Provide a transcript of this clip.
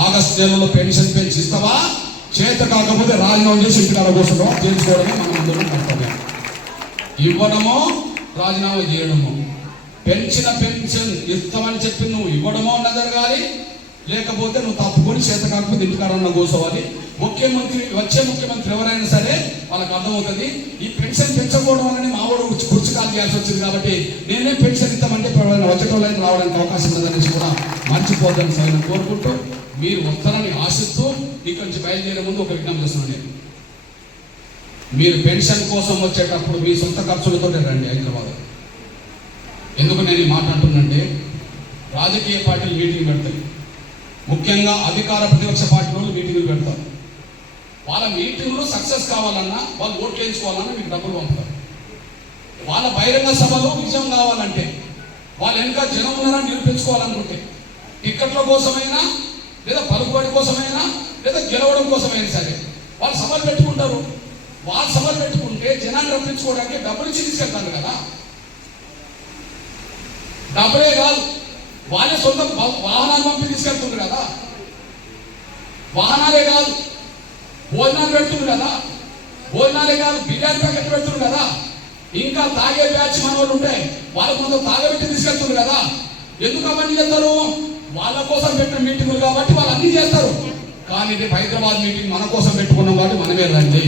August నెలలో pension పెంచిస్తావా? చేత కాకపోతే రాజీనామా చేసి ఇంటికాడ కూర్చుంటావా? తెలుసుకోవడమే మనం అందరం కర్తవ్యం. ఇవ్వడమో రాజీనామా చేయడమో. పెన్షన్ ఇస్తామని చెప్పి నువ్వు ఇవ్వడమో అన్న జరగాలి, లేకపోతే నువ్వు తప్పుకొని చేత కాకపోతే ఇంటికాడన్నా కూర్చోవాలి. వచ్చే ముఖ్యమంత్రి ఎవరైనా సరే వాళ్ళకి అర్థమవుతుంది, ఈ పెన్షన్ పెంచకపోవడం వల్లనే మావాడు కుర్చీ కాల్ చేయాల్సి వచ్చింది కాబట్టి నేనే పెన్షన్ ఇస్తామంటే వచ్చేటోళ్ళని రావడానికి అవకాశం ఉందనేసి కూడా మర్చిపోద్దని సరే కోరుకుంటూ, మీరు వస్తారని ఆశిస్తూ ఇక్కడి నుంచి బయలుదేరే ముందు ఒక విజ్ఞప్తి చేస్తున్నాను. నేను మీరు పెన్షన్ కోసం వచ్చేటప్పుడు మీ సొంత ఖర్చులతో రండి హైదరాబాద్. ఎందుకు నేను ఈ మాట అంటున్నంటే, రాజకీయ పార్టీలు మీటింగ్ పెడతాయి, ముఖ్యంగా అధికార ప్రతిపక్ష పార్టీలు మీటింగులు పెడతారు. వాళ్ళ మీటింగ్లు సక్సెస్ కావాలన్నా, వాళ్ళు ఓట్లు వేయించుకోవాలన్నా మీకు డబ్బులు పంపుతారు. వాళ్ళ బహిరంగ సభలో విజయం కావాలంటే, వాళ్ళు వెనుక జనం ఉన్నారని నిరూపించుకోవాలనుకుంటే, టిక్కెట్ల కోసమైనా లేదా పలుకుబడి కోసమైనా లేదా గెలవడం కోసమైనా సరే వాళ్ళు సభలు పెట్టుకుంటారు. వాళ్ళు సభలు పెట్టుకుంటే జనాన్ని రప్పించుకోవడానికి డబ్బులు ఇచ్చి తీసుకెళ్తారు కదా. డబ్బులే కాదు, వాళ్ళే సొంత వాహనాలు పంపి తీసుకెళ్తుంది కదా. వాహనాలే కాదు, భోజనాలు పెడుతుంది కదా. భోజనాలే కాదు, బిర్యానీ ప్యాకెట్ పెడుతుంది కదా. ఇంకా తాగే బ్యాచ్ మన వాళ్ళు ఉంటే వాళ్ళకు కొంత తాగబెట్టి తీసుకెళ్తుంది కదా. ఎందుకు అవన్నీ చేస్తారు? వాళ్ళ కోసం పెట్టిన మీటింగులు కాబట్టి వాళ్ళు అన్ని చేస్తారు. కానీ రేపు హైదరాబాద్ మీటింగ్ మన కోసం పెట్టుకున్నాం కాబట్టి మనమే రండి.